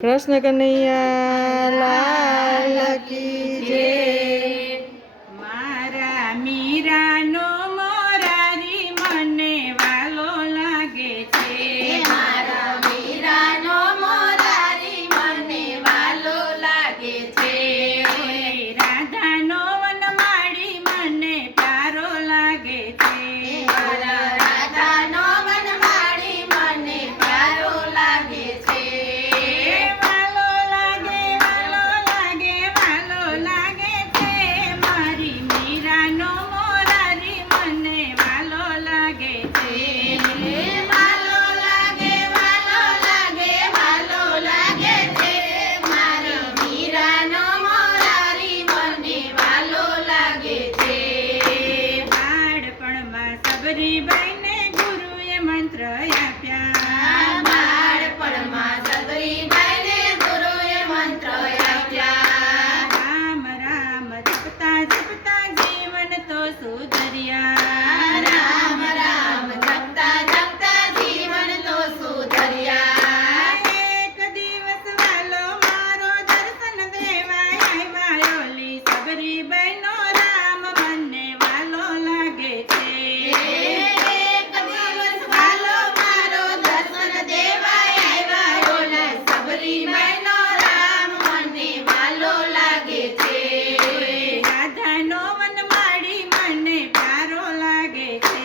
कृष्ण कन्हैया लाल की जय। मारा मीरानो मोरारी मने वालो लागे छे। मारा मीरानो मोरारी मने वालो लागे छे। राधानो वनमाળી मने प्यारो लागे छे। राधानो वनमाળી मने प्यारो लागे छे। वालो लागे वालो लागे वालो लागे छे। मारी मीरानो मोरारी मने वालो लागे छे। वालो लागे वालो लागे वालो लागे छे। मारी मीरानो मोरारी मने वालो लागे छे। बाळपणમાં સબરીબાઈને ગુરુએ મંત્ર આપ્યા। બાળપણમાં સબરીબાઈને ગુરુએ મંત્ર આપ્યા। રામ રામ જપતા જપતા જીવન તો સુધર્યા। રામ રામ જપતા જપતા જીવન તો સુધર્યા। એક દિવસ વાલો મારો દર્શન દેવા આવ્યા। ઓલી સબરીબાઈનો રામ મને વાલો લાગે છે। એક દિવસ વાલો મારો દર્શન દેવા આવ્યા। ઓલા સબરીબાઈનો રામ મને વાલો લાગે છે। રાધાનો વનમાળી મને પ્યારો લાગે છે।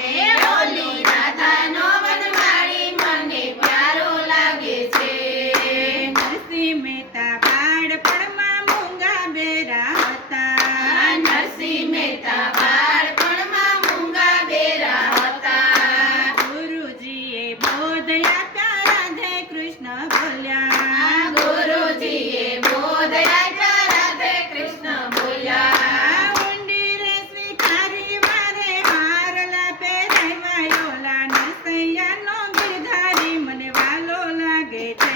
ઓલી રાધાનો વનમાળી મને પ્યારો લાગે છે। નરસિંહ મહેતા બાળપણમાં મૂંગા બેરા હતા। નરસિંહ મહેતા બાળપણમાં મૂંગા બેરા હતા। ગુરુજીએ બોધ આપ્યા, રાધે કૃષ્ણ બોલ્યા। ગુરુજીએ બોધ આપ્યા, રાધે કૃષ્ણ બોલ્યા। ઊંડી રે સ્વીકારી મારે હારલા પહેરાવ્યા। ઓલા નરસૈયાનો ગિરધારી મને વાલો લાગે છે।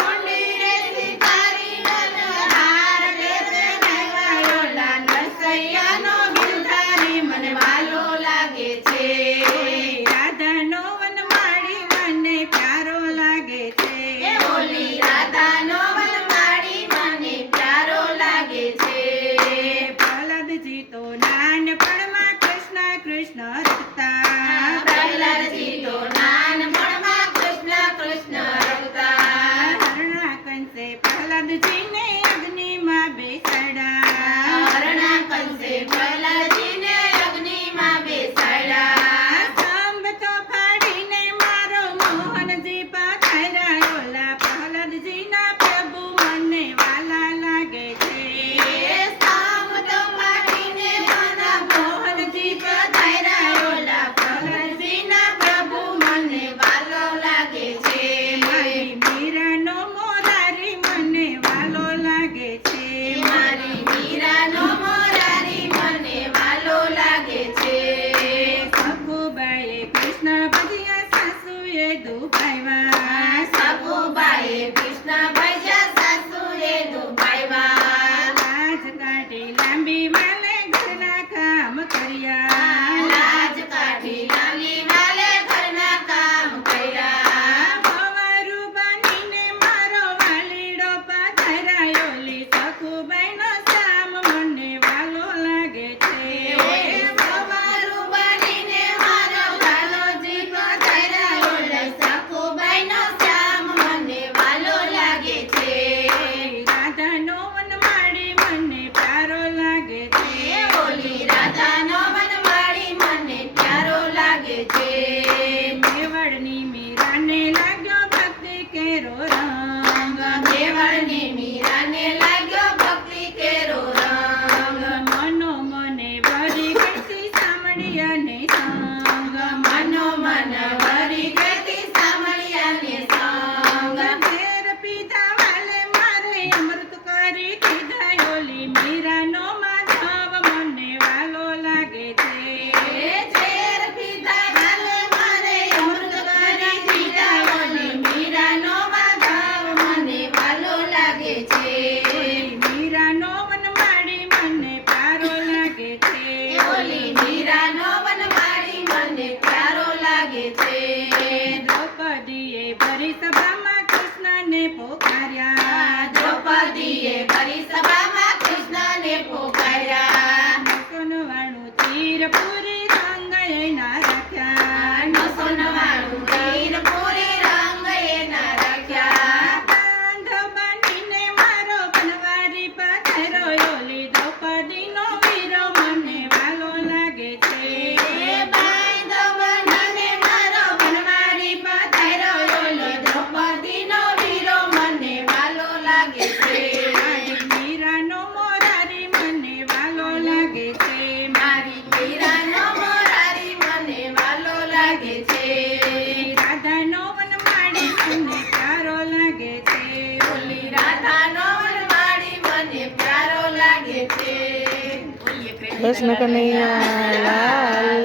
ઊંડી રે શિકારી વનહાર રે પહેરાવ્યા। ઓલા નરસૈયાનો ગિરધારી મને વાલો લાગે છે। રાધાનો વનમાળી મને પ્યારો લાગે છે। ઓલી રાધાનો વનમાળી મને પ્યારો લાગે છે। પ્રહલાદજી તો નાનપણમાં કૃષ્ણ કૃષ્ણ રખતા। પ્રહલાદજી તો નાનપણમાં કૃષ્ણ કૃષ્ણ રખતા। હરણાકંસે પ્રહલાદજીને અગ્નિમાં બેસાડ્યા। હરણાકંસે પ્રહલાદજીને અગ્નિમાં બેસાડ્યા। સ્તંભ તો ફાડીને મારો મોહનજી પધાર્યા। ઓલા પ્રહલાદજીના પ્રભુ મને વાલા લાગે છે। સ્તંભ તો ફાડીને મારા મોહનજી પધાર્યા। ઓલા પ્રહલાદજીના પ્રભુ મને વાલો લાગે છે। મારી મીરાનો મોરારી મને વાલો લાગે છે। મારી મીરાનો મોરારી મને વાલો લાગે છે। સખુબાઈએ કૃષ્ણ ભજ્યા, સાસુએ દુભાવ્યા। સખુબાઈએ કૃષ્ણ ભજ્યા, સાસુએ દુભાવ્યા। લાજ કાઢી લાંબી વાલે ઘરના કામ કર્યા। લાજ કાઢી લાંબી વાલે ઘરના કામ કર્યા। ભવારું બનીને મારો વાલીડો પધાર્યા। ઓલી સખુબાઈનો શ્યામ મને વાલો લાગે છે। ભવારું બનીને મારો વાલોજી પધાર્યા। ઓલા સખુબાઈનો શ્યામ મને વાલો લાગે છે। રાધાનો વનમાળી મને પ્યારો લાગે છે। ઓલી રાધાનો વનમાળી મને પ્યારો લાગે છે। મેવાડની મીરાને લાગ્યો ભક્તિ કેરો રંગ। મેવાડની મીરાને લાગ્યો ભક્તિ કેરો રંગ। મનો મને વરી ગઈ સામળિયાને સંગ। મનો મન વરી ગઈ સામળિયાને સંગ। ઘેર પીધા વાલે મારે અમૃત કરી દીધા। ઓલી મીરાનો માધવ મને વાલો લાગે છે। ઝેર પીધા વાલે મારે અમૃત કરી દીધા। ઓલી મીરાનો માધવ મને વાલો લાગે પોકાર્યા દ્રૌપદીએ ભરી સભામાં કૃષ્ણને પોકાર્યા નસોનવાળું તીર પૂરી રંગ એના રાખ્યા 999 તીર પૂરી રંગ એના રાખ્યા બાંધવ બનીને મારો બનવારી પધાર્યો ઓલી દ્રૌપદીનો વીરો મને વાલો લાગે છે બાંધવ બનીને મારો બનવારી પધાર્યો ઓલો દ્રૌપદીનો વીરો મને વાલો લાગે છે મારી મીરાનો મોરારી મને વાલો લાગે છે મારી મીરાનો મોરારી મને વાલો લાગે છે રાધાનો વનમાળી મને પ્યારો લાગે છે ઓલી રાધાનો વનમાળી મને પ્યારો લાગે છે કૃષ્ણ કનૈયા લાલ